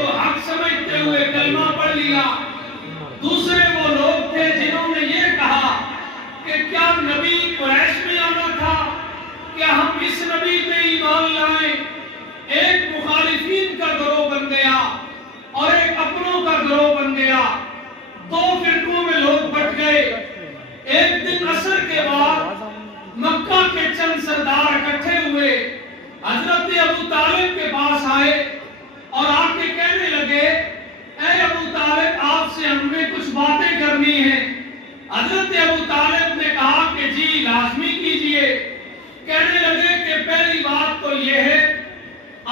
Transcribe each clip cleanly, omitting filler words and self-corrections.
کو حق سمجھتے ہوئے کلمہ پڑھ لیا، دوسرے وہ لوگ تھے جنہوں نے یہ کہا کہ کیا نبی قریش میں آنا تھا، کیا ہم اس نبی پہ ایمان لائیں؟ ایک مخالفین کا گروہ بن گیا اور ایک اپنوں کا گروہ بن گیا، دو فرقوں میں لوگ بٹ گئے۔ ایک دن عصر کے بعد مکہ کے چند سردار اکٹھے ہوئے، حضرت ابو طالب کے پاس آئے اور آ کے کہنے لگے اے ابو طالب آپ سے ہم نے کچھ باتیں کرنی ہیں۔ حضرت ابو طالب نے کہا کہ جی لازمی کیجئے۔ کہنے لگے کہ پہلی بات تو یہ ہے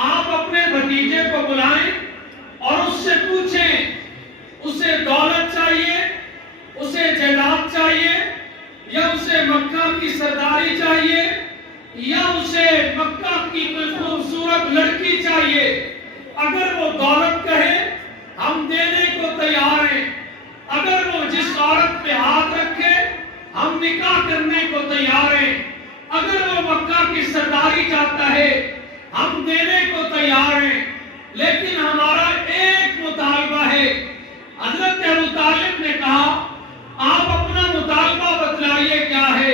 آپ اپنے بھتیجے کو بلائیں اور اس سے پوچھیں اسے دولت چاہیے، اسے جائیداد چاہیے، یا اسے مکہ کی سرداری چاہیے، یا اسے مکہ کی کوئی خوبصورت لڑکی چاہیے۔ اگر وہ دولت کہے ہم دینے کو تیار ہیں، اگر وہ جس عورت پہ ہاتھ رکھے ہم نکاح کرنے کو تیار ہیں، اگر وہ مکہ کی سرداری چاہتا ہے ہم دینے کو تیار ہیں، لیکن ہمارا ایک مطالبہ ہے۔ حضرت ابو طالب نے کہا آپ اپنا مطالبہ بتلائیے کیا ہے؟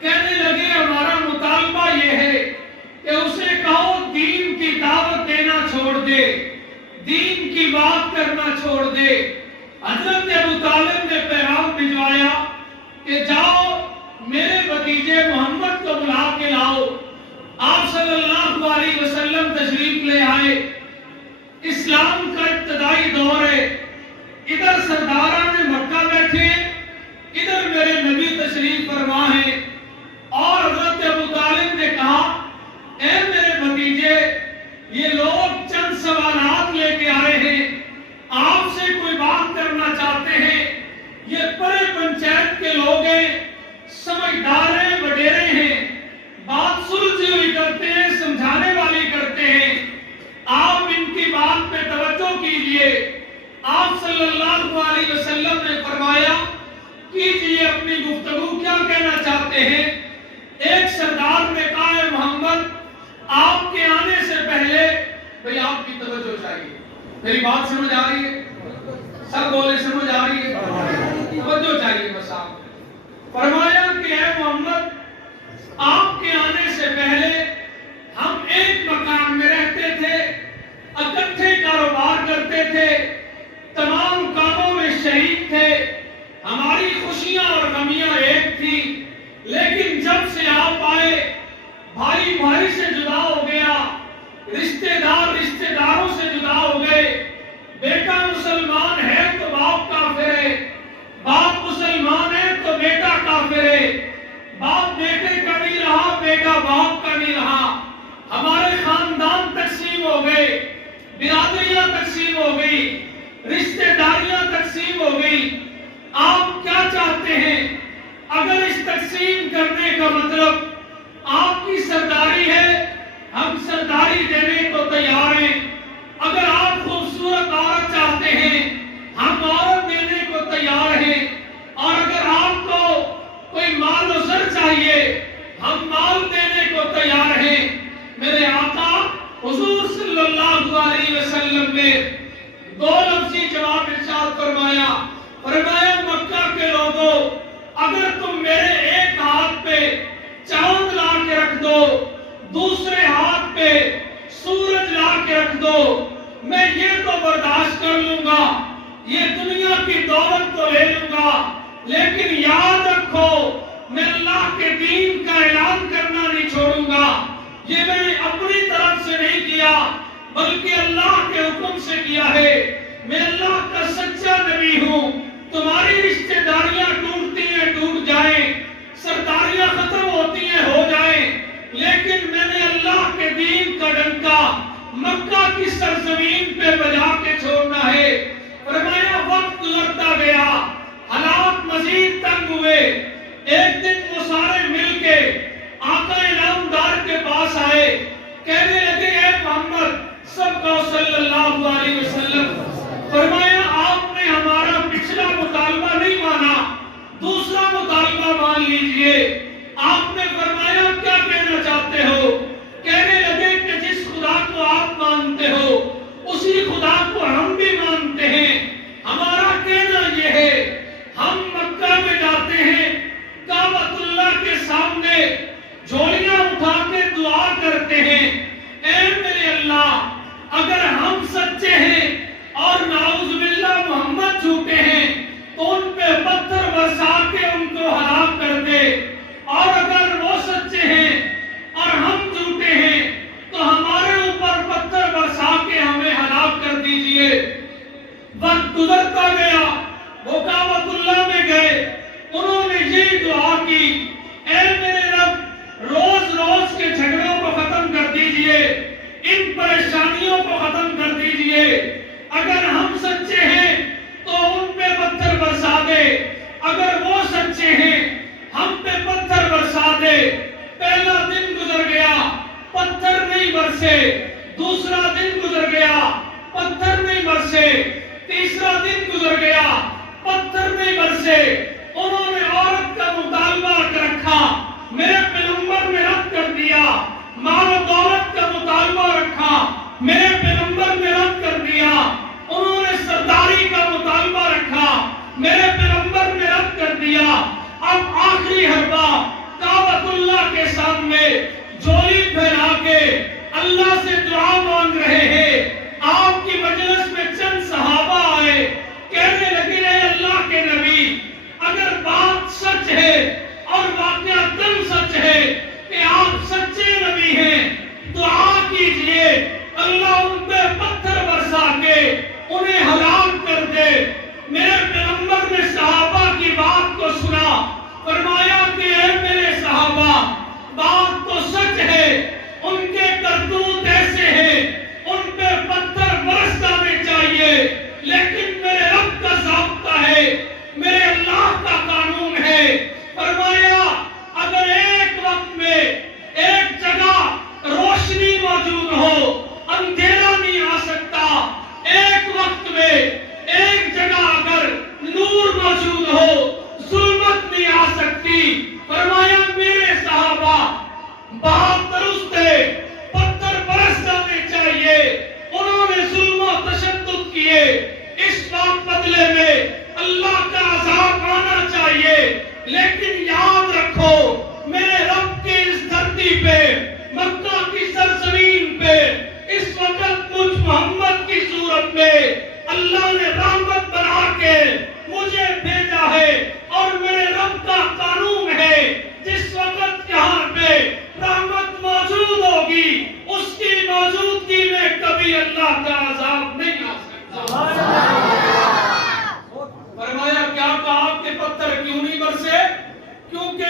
کہنے لگے ہمارا مطالبہ یہ ہے کہ اسے کہو دین کی دعوت دینا چھوڑ دے، دین کی بات کرنا چھوڑ دے۔ حضرت ابو طالب نے پیغام بھجوایا کہ جاؤ میرے بھتیجے محمد کو بلا کے لاؤ۔ آپ صلی اللہ علیہ وسلم تشریف لے آئے۔ اسلام کا ابتدائی دور ہے، ادھر سرداران مکہ بیٹھے، ادھر میرے نبی تشریف فرما ہے، اور حضرت ابو طالب نے کہا اے میرے بھتیجے یہ لوگ چند سوالات لے کے آئے ہیں، آپ سے کوئی بات کرنا چاہتے ہیں۔ یہ بڑے پنچایت کے لوگ ہیں، سمجھدار ہیں، وڈیرے ہیں، بات سلجھی ہوئی کرتے ہیں، سمجھانے والی کرتے ہیں، آپ ان کی بات پہ توجہ کیجئے۔ آپ صلی اللہ علیہ وسلم نے فرمایا کیجئے اپنی گفتگو کیا کہنا چاہتے ہیں؟ ایک سردار نے کہا ہے محمد آپ کے آنے سے پہلے بھئی آپ کی توجہ چاہیے، میری بات سمجھ آ رہی ہے؟ سب بولے سمجھ آ رہی ہے؟ توجہ چاہیے بس آپ۔ فرمایا کہ اے محمد آپ کے آنے سے پہلے ہم ایک مکان میں رہتے تھے، اکٹھے کاروبار کرتے تھے، تمام کاموں میں شریک تھے، ہماری خوشیاں اور غمیاں ایک تھی، لیکن جب سے آپ آئے بھائی بھائی سے جدا ہو گیا، رشتہ دار رشتہ داروں سے جدا ہو گئے، بیٹا مسلمان ہے تو باپ کافر ہے، باپ مسلمان ہے تو بیٹا کافر ہے، باپ بیٹے کا نہیں رہا، بیٹا باپ کا نہیں رہا، ہمارے خاندان تقسیم ہو گئے، برادریاں تقسیم ہو گئی، رشتہ داریاں تقسیم ہو گئی۔ آپ کیا چاہتے ہیں؟ اگر اس تقسیم کرنے کا مطلب آپ کی سرداری ہے ہم سرداری دینے کو تیار ہیں، اگر آپ خوبصورت عورت چاہتے ہیں ہم عورت دینے کو تیار ہیں، اور اگر آپ کو کوئی مال و زر چاہیے ہم مال دینے کو تیار ہیں۔ میرے آقا حضور صلی اللہ علیہ وسلم نے دو لفظی جواب ارشاد فرمایا، فرمایا مکہ کے لوگوں اگر تم میرے ایک ہاتھ پہ چاند لا کے رکھ دو، دوسرے ہاتھ پہ سورج لا کے رکھ دو، میں یہ تو برداشت کر لوں گا، یہ دنیا کی دولت تو لے لوں گا، لیکن یاد رکھو میں اللہ کے دین کا اعلان کرنا نہیں چھوڑوں گا۔ یہ میں نے اپنی طرف سے نہیں کیا بلکہ اللہ کے حکم سے کیا ہے۔ میں اللہ کا سچا نبی ہوں، تمہاری رشتہ داریاں ٹوٹتی ہیں ٹوٹ جائیں، سرداریاں ختم ہوتی ہیں ہو جائیں، لیکن میں نے اللہ کے دین کا ڈنکا مکہ کی سرزمین پہ بجا کے چھوڑنا ہے۔ فرمایا وقت لگتا گیا، حالات مزید تنگ ہوئے، ایک دن وہ سارے مل کے آقا انعامدار کے پاس آئے، کہنے لگے اے محمد سب کو صلی اللہ علیہ وسلم، فرمایا آپ نے ہمارا پچھلا مطالبہ نہیں مانا، دوسرا مطالبہ مان لیجئے۔ آپ نے فرمایا کیا کہنا چاہتے ہو؟ کہنے لگے کہ جس خدا کو آپ مانتے ہو اسی خدا کو جھوٹے ہیں تو ان پہ پتھر برسا کے ان کو ہلاک کر دے، اور اگر وہ سچے ہیں اور ہم جھوٹے ہیں تو ہمارے اوپر پتھر برسا کے ہمیں ہلاک کر دیجئے۔ وقت گزرتا گیا، وہ کعبۃ اللہ میں گئے، انہوں نے یہ دعا کی، اے میرے رب روز روز کے جھگڑوں کو ختم کر دیجئے، ان پریشانیوں کو ختم کر دیجئے، اگر ہم سچے ہیں تو ان پہ پتھر برسا دے، اگر وہ سچے ہیں ہم پہ پتھر برسا دے۔ پہلا دن گزر گیا، پتھر نہیں برسے، دوسرا دن گزر گیا، پتھر نہیں برسے، تیسرا دن گزر گیا، پتھر نہیں برسے۔ انہوں نے عورت کا مطالبہ رکھا، میرے پیغمبر نے رد کر دیا، مال و دولت کا مطالبہ رکھا، میرے پیغمبر نے رد کر دیا، انہوں نے سرداری کا مطالبہ رکھا، میرے پیغمبر نے رد کر دیا۔ اب آخری حربہ کعبۃ اللہ کے سامنے جھولی پھیلا کے اللہ سے دعا مانگ رہے ہیں۔ آپ کی مجلس میں چند صحابہ آئے، کہنے لگے اے اللہ کے نبی، اگر بات سچ ہے اور واقعتاً سچ ہے کہ آپ سچے نبی ہیں، دعا کیجئے اللہ ان پہ پتھر برسا کے انہیں ہلاک کر دے۔ میرے پیغمبر نے صحابہ کی بات کو سنا، فرمایا کہ اے میرے صحابہ، بات تو سچ ہے، ان کے کرتوت ایسے ہیں، ان پہ پتھر برس جانے چاہیے، لیکن میرے رب کا ضابطہ ہے، میرے اللہ کا قانون ہے۔ فرمایا اگر ایک وقت میں ایک جگہ روشنی موجود ہو، اندھیرا نہیں آ سکتا، ایک وقت میں ایک جگہ اگر نور موجود ہو، ظلمت نہیں آ سکتی۔ فرمایا میرے صحابہ بات درست ہے، پتھر برس جانے چاہیے، انہوں نے ظلم و تشدد کیے، اس وقت بدلے میں اللہ کا عذاب آنا چاہیے، لیکن یاد رکھو میرے رب کی اس دھرتی پہ، مکہ کی سرزمین پہ اس وقت مجھ محمد کی صورت میں اللہ نے رحمت بنا کے مجھے بھیجا ہے، اور میرے رب کا قانون ہے جس وقت یہاں پہ رحمت موجود ہوگی اس کی موجودگی میں کبھی اللہ کا عذاب نہیں آ سکتا۔ فرمایا کیا کہا کہ پتھر کیوں نہیں برسے؟ کیونکہ